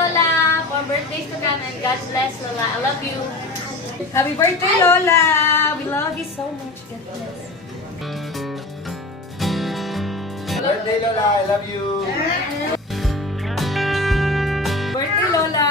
Lola! More birthdays to come and God bless, Lola. I love you. Happy birthday, Lola! We love you so much. God bless. Birthday Lola, I love you. Birthday, Lola!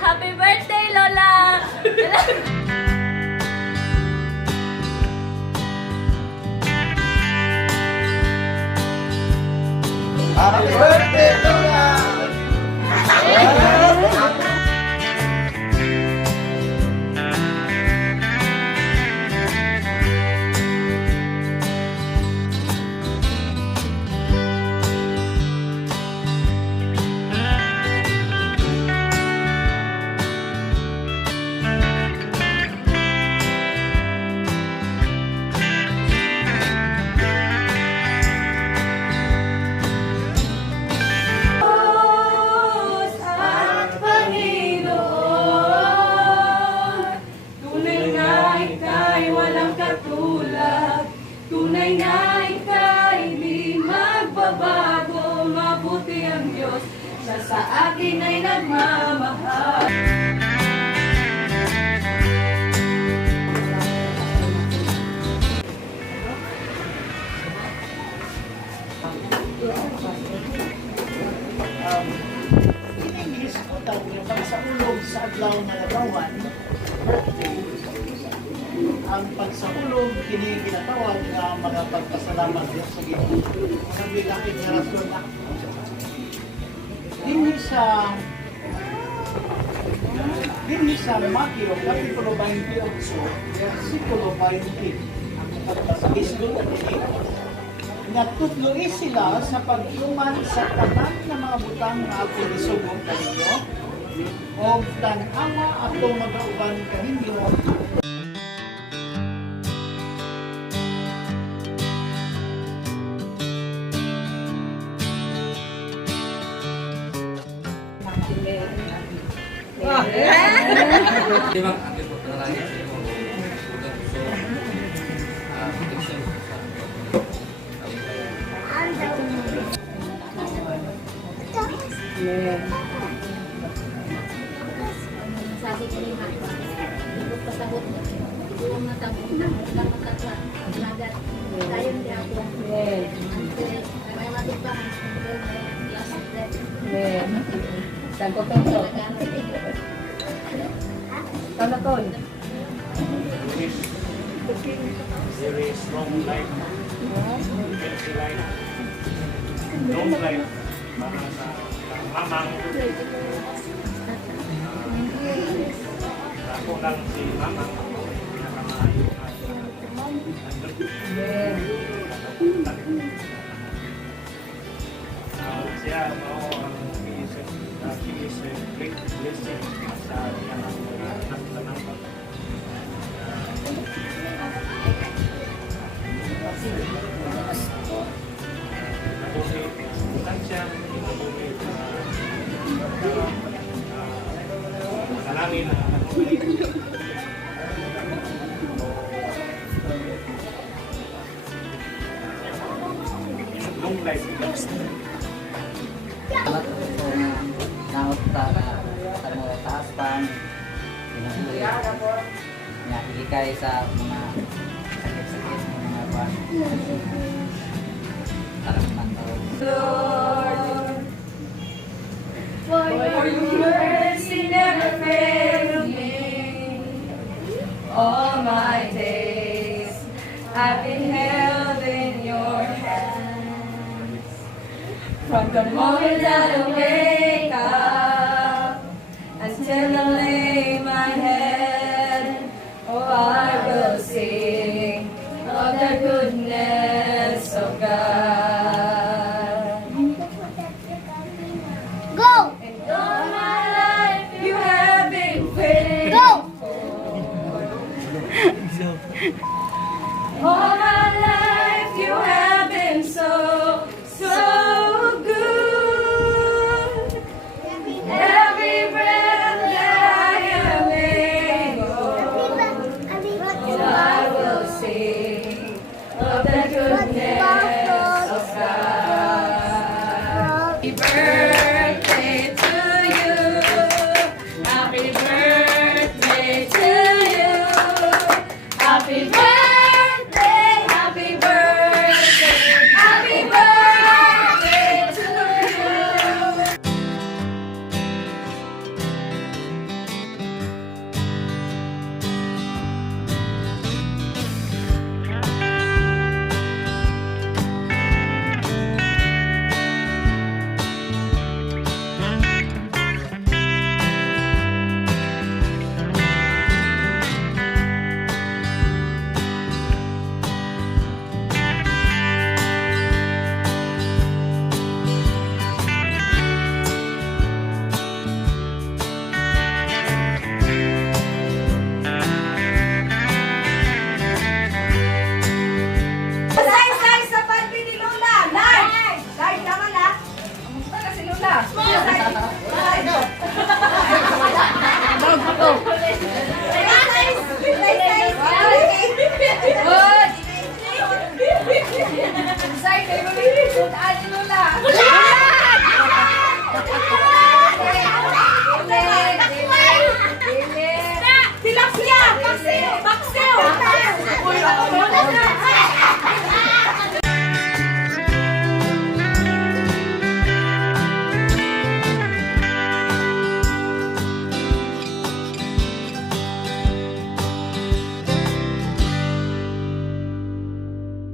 Happy birthday, Lola! Happy birthday Lola. Diyos at Panginoon, tunay na ika'y walang katulad, tunay na ika'y di magbabago, mabuti ang Diyos, siya sa akin ay nagmamahal. English ko daw yung pagsahulog sa adlaw nga lagawan. Ang pagsahulog kini ginatawag nga mga pagpasalamat Dios sa Ginoo. Sa bilain nga rason na dinhi sa Mateo kapitulo 28 versikulo 20 ang pagpasahulog at dinhi natutloy sila sa pag-iuman sa tanan ng mga butang nga ako nisugod kaninyo o tan-awa ato magauban kaninyo. Di ba, ang pagkakalangit sa mga sugat, so, protection sa Sabi ko ni Mama, hindi pasabot na. Hindi ko matapos na. Lagat. Tayo hindi ako. May matipang. Saan ko ito? Saan ito? Very strong life. Healthy life. Long life. Para sa mamang. Ako lang si mamang. Pinakamaayo. Siya, he is a great blessing sa anak ng long life. alat ko na naot ta na ano taas pan ya ilikay sa mga sakit-sakit ng mga pan tarang mantaw. Lord, for your mercy never failed me. All my days I've been held in your hands. From the moment that I wake up until I lay